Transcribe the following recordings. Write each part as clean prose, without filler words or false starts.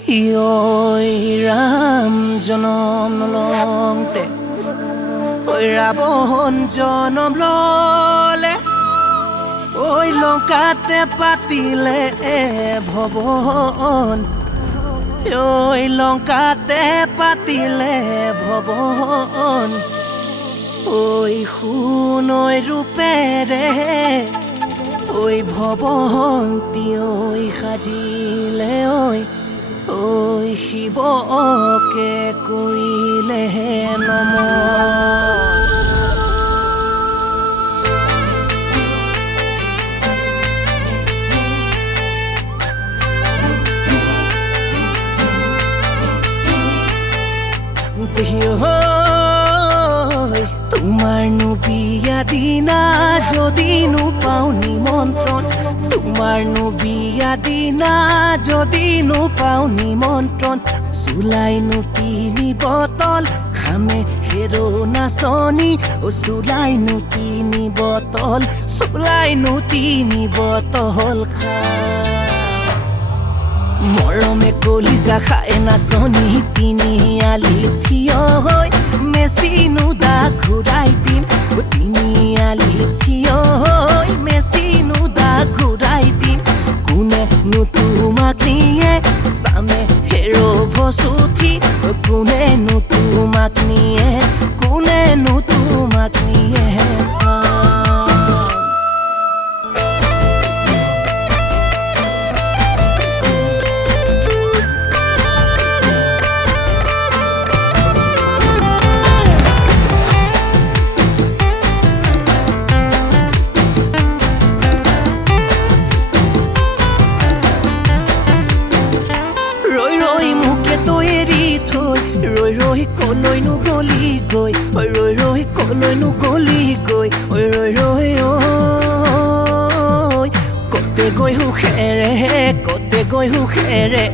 ঐ ৰাম জনম নলওঁতে ঐ ৰাৱণ জনম ললে ঐ লংকাতে পাতিলে ভৱন ঐ লংকাতে পাতিলে ভৱন ঐ সোণৈ ৰূপেৰে ঐ ভৱন্তী ঐ সাজিলে ঐ শিৱকে কৰিলে নমঃ তোমাৰ বিয়া দিনা যদি নোপাও নিমন্ত্ৰণ তোমাৰ বিয়া দিনা যদি নোপাও নিমন্ত্ৰণ চুলাই তিনি বটল খামে হেৰো নাচনি চুলাই তিনি বটল চুলাই তিনি বটল খা মৰমে কলিজা খায় নাচনি তিনিআলি থিয় হৈ মেচিনো দা ঘূৰাই দিম তিনিআলি থিয় হৈ মেচিনো দা ঘূৰাই দিম কোনেনো তোমাক নিয়ে চামে হেৰ'ব চুঠি কোনেনো তোমাক নিয়ে কোনেনো তোমাক নিয়ে কলৈনো গলি গৈ ৰৈ কলৈনো গলি গৈ ৰৈ কতে গৈ সুখেৰে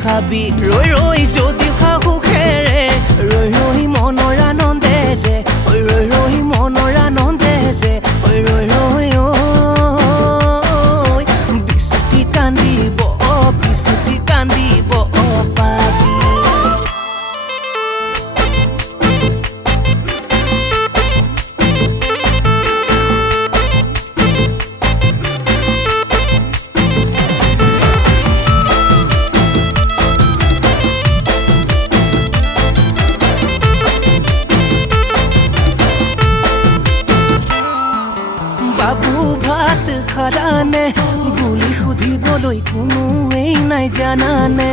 খাবি ৰৈ যদি খা সুখেৰে ৰৈ মনৰ আনন্দেৰে ৰৈ মনৰ আনন্দেৰে ৰৈ বিচুতি কান্দিব পাবি বাবু ভাত খাৰানে বুলি সুধিবলৈ কোনোৱেই নাই জানানে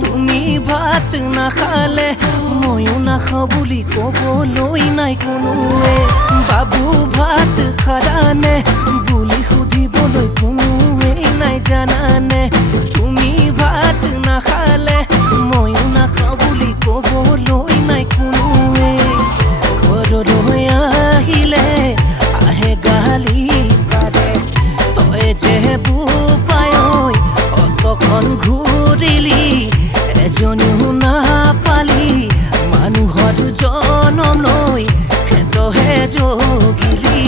তুমি ভাত নাখালে ময়ো নাখাওঁ বুলি ক'বলৈ নাই কোনোৱে বাবু ভাত খাৰানে বুলি সুধিবলৈ কোনোৱেই নাই জানানে তুমি ভাত নাখালে ময়ো নাখাওঁ বুলি ক'বলৈ নাই কোনোৱে ঘৰলৈ আহিলে আহে গালি যে বুপায় অতখন ঘূৰিলি এজনীও নাপালি মানুহৰ জনম লৈ খেতহে জগিলি